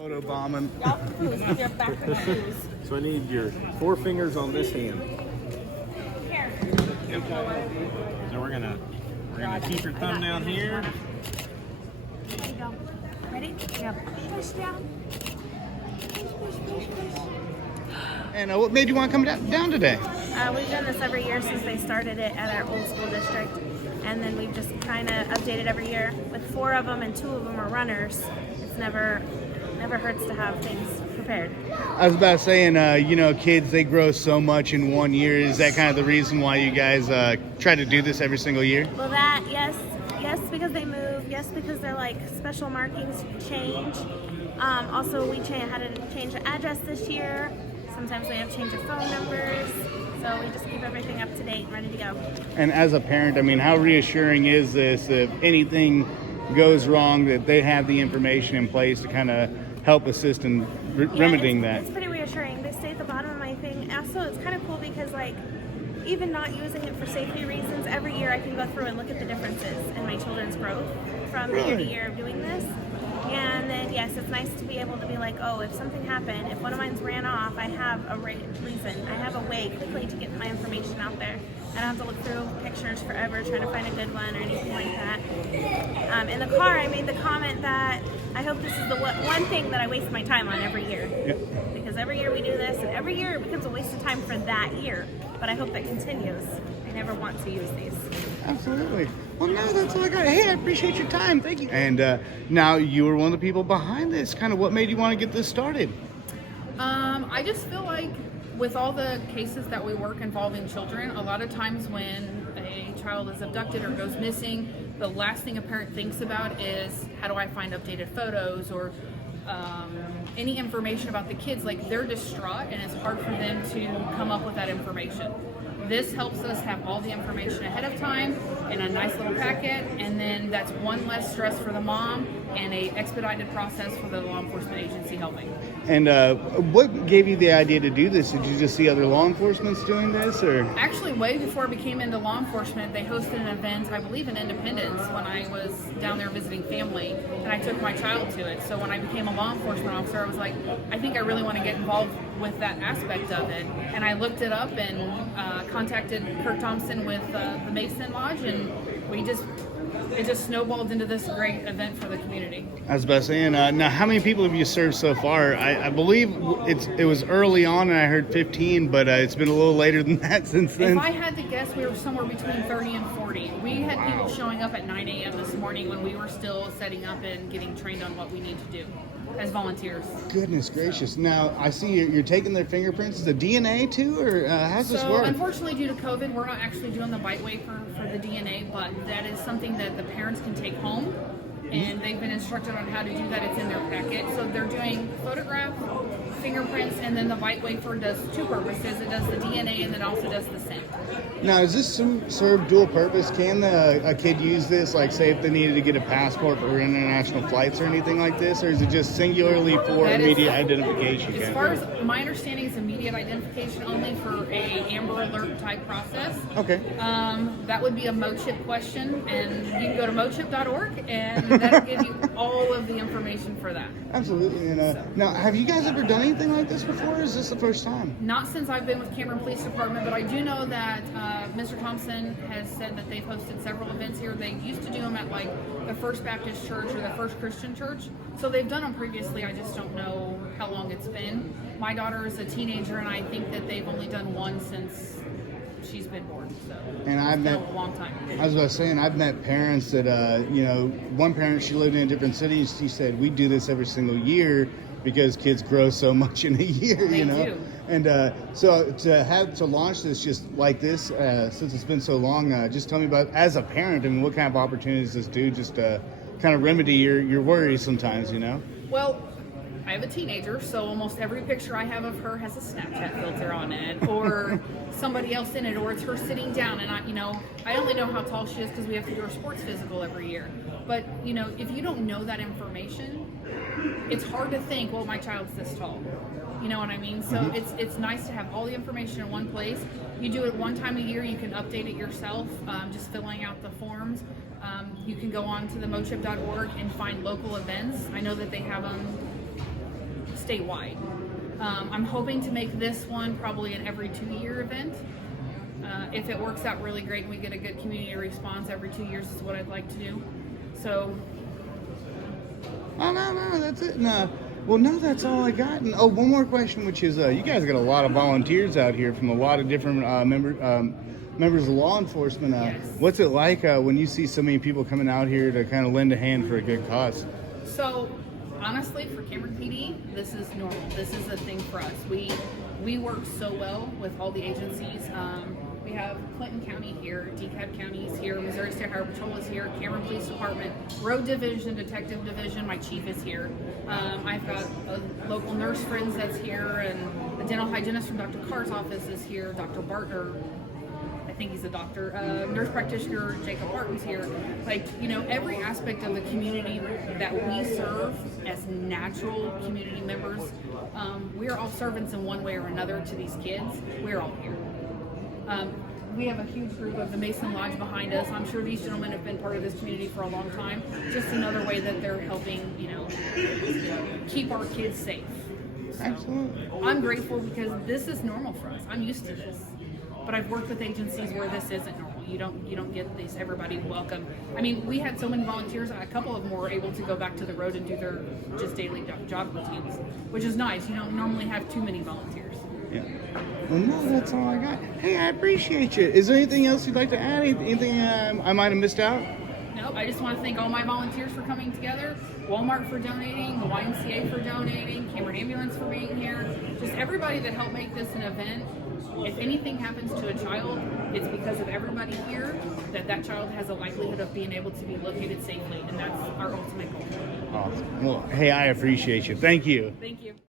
Photo bombing. Y'all cruise with your backwards shoes. So I need your 4 fingers on this hand. Here. Yep. So we're gonna keep your thumb down here. There you go. Ready? Yeah. Push down. Push. And what made you want to come down today? We've done this every year since they started it at our old school district. And then we've just kind of updated every year. With 4 of them and 2 of them are runners, it's never hurts to have things prepared. I was about saying, kids, they grow so much in 1 year. Is that kind of the reason why you guys try to do this every single year? Well, that, yes, because they move. Yes, because they're like special markings change. Also, we had to change the address this year. Sometimes we have to change their phone numbers. So we just keep everything up to date and ready to go. And as a parent, I mean, how reassuring is this if anything goes wrong that they have the information in place to kind of help assist in remedying that? It's pretty reassuring. They stay at the bottom of my thing. Also, it's kind of cool because, like, even not using it for safety reasons, every year I can go through and look at the differences in my children's growth from year to year of doing this. And then, yes, it's nice to be able to be like, oh, if something happened, if one of mine ran off, I have a reason. I have a way quickly to get my information out there. I don't have to look through pictures forever trying to find a good one or anything like that. In the car, I made the comment that I hope this is the one thing that I waste my time on every year. Yep. Because every year we do this, and every year it becomes a waste of time for that year. But I hope that continues. I never want to use these. Absolutely. Well, no, that's all I got. Hey, I appreciate your time. Thank you. And now you were one of the people behind this. Kind of what made you want to get this started? I just feel like with all the cases that we work involving children, a lot of times when a child is abducted or goes missing, the last thing a parent thinks about is, how do I find updated photos or any information about the kids? Like, they're distraught and it's hard for them to come up with that information. This helps us have all the information ahead of time in a nice little packet, and then that's one less stress for the mom and a expedited process for the law enforcement agency helping. And what gave you the idea to do this? Did you just see other law enforcement doing this, or? Actually, way before I became into law enforcement, they hosted an event, I believe in Independence, when I was down there visiting family, and I took my child to it. So when I became a law enforcement officer, I was like, I think I really want to get involved with that aspect of it. And I looked it up and contacted Kirk Thompson with the Mason Lodge, and it just snowballed into this great event for the community. I was about to say, now how many people have you served so far? I believe it was early on and I heard 15, but it's been a little later than that since then. If I had to guess, we were somewhere between 30 and 40. We had people showing up at 9 a.m. this morning when we were still setting up and getting trained on what we need to do as volunteers. Goodness gracious. Now, I see you're taking their fingerprints. Is it DNA too, or how's this work? Unfortunately, due to COVID, we're not actually doing the bite weight for the DNA, but that is something that the parents can take home, and they've been instructed on how to do that. It's in their packet. So they're doing photograph, fingerprints, and then the bite wafer does 2 purposes. It does the DNA and then also does the scent. Now, does this serve dual purpose? Can a kid use this, like say if they needed to get a passport for international flights or anything like this, or is it just singularly for immediate identification? As far as my understanding, is immediate identification only for a Amber Alert type process. Okay. That would be a MoChip question, and you can go to mochip.org, and that'll give you all of the information for that. Absolutely. And now, have you guys ever done anything like this before, or is this the first time? Not since I've been with Cameron Police Department, but I do know that Mr. Thompson has said that they've hosted several events here. They used to do them at like the First Baptist Church or the First Christian Church. So they've done them previously. I just don't know how long it's been. My daughter is a teenager, and I think that they've only done one since she's been born. So and I've met a long time. I was about to say, and I've met parents that one parent, she lived in a different city, and she said we do this every single year because kids grow so much in a year. They do. And so to launch this just like this, since it's been so long, just tell me about, as a parent, I mean, what kind of opportunities does this do just to kind of remedy your worries sometimes, Well, I have a teenager, so almost every picture I have of her has a Snapchat filter on it, or somebody else in it, or it's her sitting down. And I only know how tall she is because we have to do her sports physical every year. But if you don't know that information, it's hard to think, well, my child's this tall. You know what I mean? So it's nice to have all the information in one place. You do it one time a year. You can update it yourself, just filling out the forms. You can go on to the mochip.org and find local events. I know that they have them statewide. I'm hoping to make this one probably an every 2-year event. If it works out really great and we get a good community response, every 2 years is what I'd like to do. So. Oh, no, that's it. No. Well, no, that's all I got. And one more question, which is, you guys got a lot of volunteers out here from a lot of different members of law enforcement. Yes. What's it like when you see so many people coming out here to kind of lend a hand for a good cause? So, honestly, for Cameron PD, this is normal. This is a thing for us. We work so well with all the agencies. We have Clinton County here, DeKalb County is here, Missouri State Highway Patrol is here, Cameron Police Department, Road Division, Detective Division, my chief is here. I've got a local nurse friends that's here, and a dental hygienist from Dr. Carr's office is here, Dr. Bartner, I think he's a doctor, nurse practitioner Jacob Barton's here. Like, you know, every aspect of the community that we serve as natural community members, we are all servants in one way or another to these kids. We're all here. We have a huge group of the Mason Lodge behind us. I'm sure these gentlemen have been part of this community for a long time. Just another way that they're helping, you know, keep our kids safe. So, Absolutely. I'm grateful because this is normal for us. I'm used to this. But I've worked with agencies where this isn't normal. You don't get this everybody welcome. I mean, we had so many volunteers, a couple of them were able to go back to the road and do their just daily job routines, which is nice. You don't normally have too many volunteers. Yeah. Well, no, that's all I got. Hey, I appreciate you. Is there anything else you'd like to add? Anything I might have missed out? No, I just want to thank all my volunteers for coming together, Walmart for donating, the YMCA for donating, Cameron Ambulance for being here, just everybody that helped make this an event. If anything happens to a child, it's because of everybody here that child has a likelihood of being able to be located safely, and that's our ultimate goal. Awesome. Well, hey, I appreciate you. Thank you. Thank you.